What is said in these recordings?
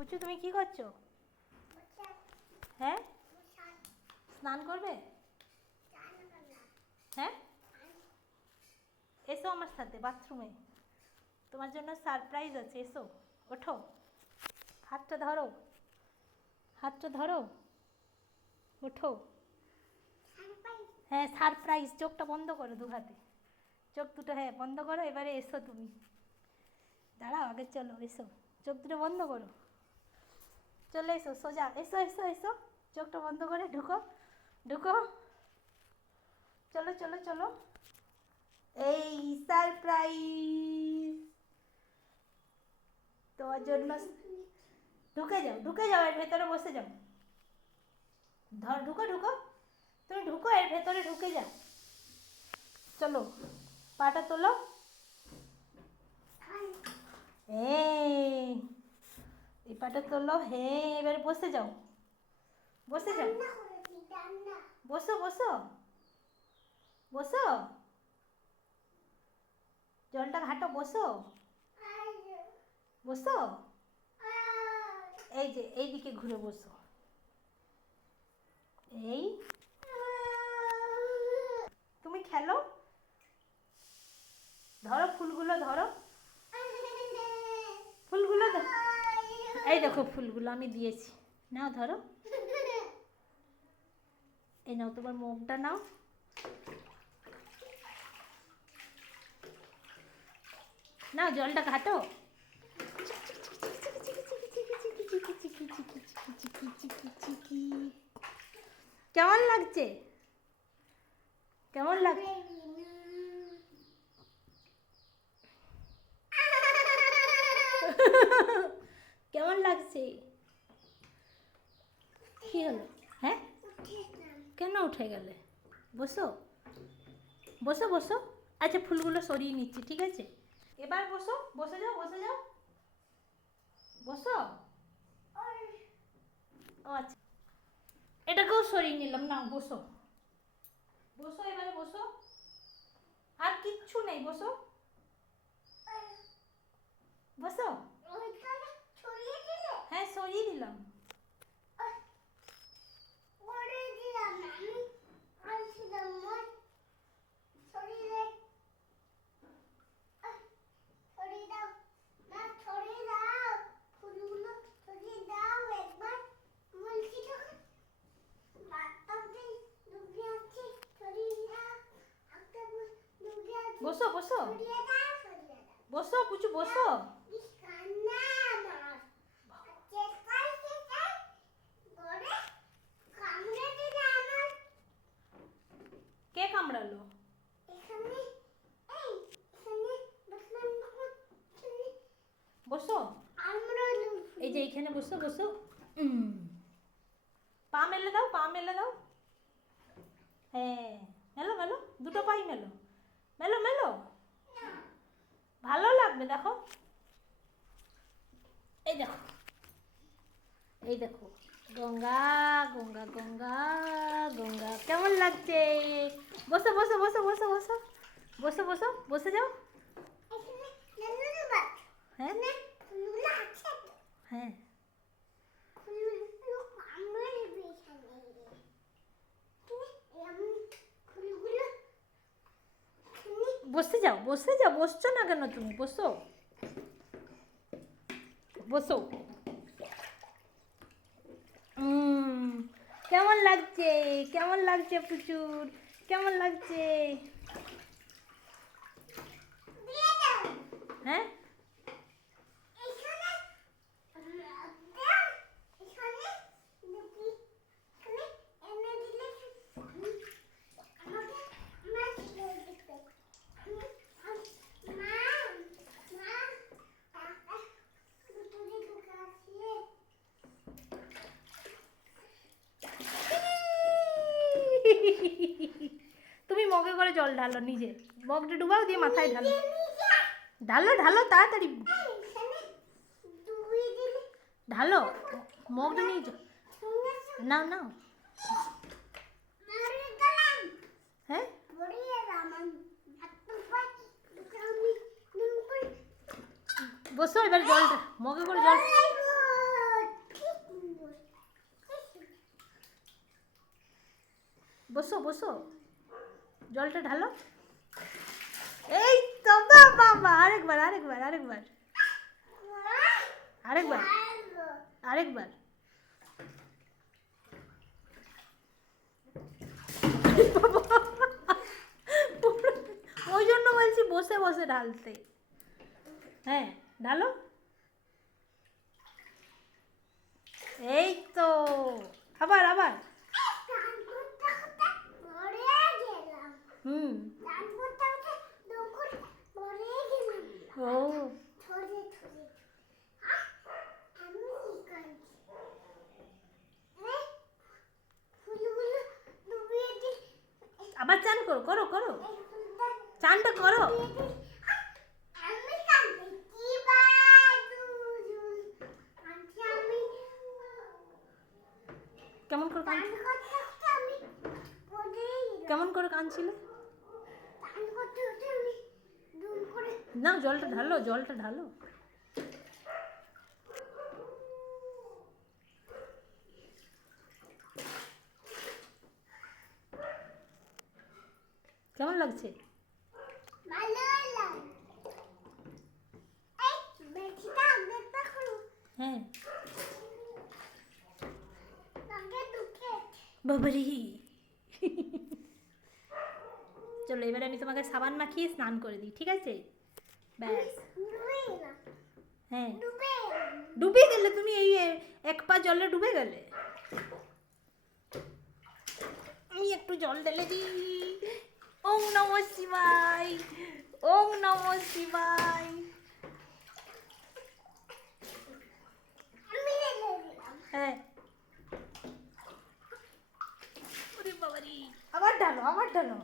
পুচু তুমি কি করছ? হ্যাঁ? স্নান করবে? হ্যাঁ? এসো আমার সাথে বাথরুমে তোমার জন্য সারপ্রাইজ আছে, এসো, ওঠো। হাতটা ধরো। হাতটা ধরো। ওঠো। হ্যাঁ সারপ্রাইজ চোখটা বন্ধ করো দু হাতে চোখ দুটো হ্যাঁ বন্ধ করো, এবারে এসো তুমি। দাঁড়াও, আগে চলো, এসো। চোখ দুটো বন্ধ করো। চলে এসো সোজা। এসো এসো এসো। চোখটা বন্ধ করে ঢুকো ঢুকো। চলো চলো চলো। এই সারপ্রাইজ তোমার জন্য ঢুকে যাও ঢুকে যাও এর ভেতরে বসে যাও। ধর ঢুকো ঢুকো। তুমি ঢুকো এর ভেতরে ঢুকে যাও। চলো পাটা তোলো। এই। এই পাটা তোলো। হে এবার বসে যাও। বসে যাও। বসো বসো। বসো। জলটা ঘাটো বসো। বসো। এই যে এইদিকে ঘুরে বসো। এই। তুমি খেলো? ধরো ফুলগুলো ধরো। ফুলগুলো ধ- এই দেখো ফুলগুলো আমি দিয়েছি। নাও ধরো। এই নাও তোমার মুখটা নাও। নাও জলটা ঘাটো কেমন লাগছে? কেমন লাগছে? কেমন কি হলো? হ্যাঁ? কেন উঠে গেলে? বসো। বসো বসো। আচ্ছা ফুলগুলো সরিয়ে নিচ্ছি, ঠিক আছে? এবার বসো, বসে যাও বসে যাও। বসো? আচ্ছা। এটাকেও সরিয়ে নিলাম, না, বসো। বসো, এবারে বসো। আর কিচ্ছু নেই, বসো। বসো? হ্যাঁ সরিয়ে দিলাম। বসো বসো বসো পুচু বসো। এই যে এইখানে বসো বসো। পা মেলে দাও পা মেলে দাও। হ্যাঁ মেলো মেলো দুটো পাই মেলো। মেলো মেলো। ভালো লাগবে দেখো। এই দেখো। এই দেখো। গঙ্গা গঙ্গা গঙ্গা গঙ্গা। কেমন লাগছে? বসো বসো বসো বসো বসো। বসো বসো বসে যাও। হ্যাঁ? হ্যাঁ। বসে যাও বসে যাও, বসছো না কেন তুমি? বসো। বসো। কেমন লাগছে? কেমন লাগছে প্রচুর? কেমন লাগছে? হ্যাঁ? তুমি মগে করে জল ঢালো নিজে। মগটা ডুবাও, দিয়ে মাথায় ঢালো। ঢালো ঢালো, তাড়াতাড়ি। ঢালো মগটা নিয়ে যাও। নাও নাও। হ্যাঁ? বসো এবার জলটা, মগে করে জল বসো। জলটা ঢালো। এই তো বাবা আরেকবার আরেকবার আরেকবার। আরেকবার আরেকবার। ওই জন্য বলছি বসে বসে ঢালতে। হ্যাঁ ঢালো। এই তো, আবার আবার। হুম। ও। আবার চান করো করো করো। চানটা করো। কেমন করে কান কেমন করে কাঁদছিলে না জলটা ঢালো জলটা ঢালো। কেমন লাগছে? হ্যাঁ। বাবারি। চলো এবারে আমি তোমাকে সাবান মাখিয়ে স্নান করে দিই ঠিক আছে? ব্যাস। হ্যাঁ। ডুবে গেলে তুমি এই এক পা জলে ডুবে গেলে। আমি একটু জল ঢেলে দিই। ওম নম শিবাই ওম নম শিবাই হ্যাঁ। আবার ঢালো আবার ঢালো।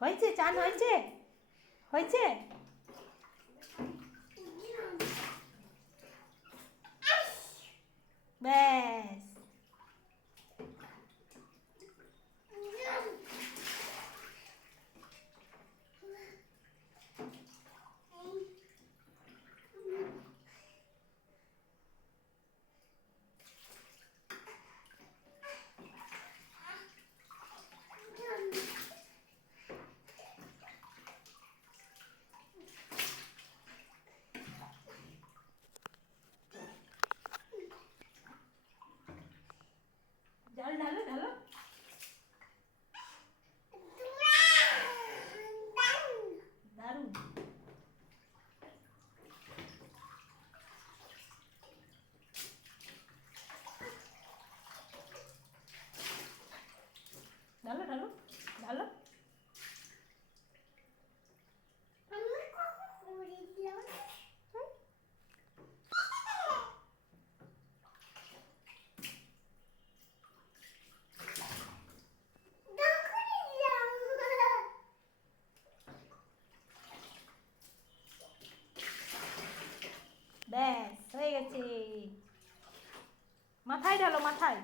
হয়েছে? চান হয়েছে? হয়েছে? ব্যাস। মাথায় ঢালো মাথায়।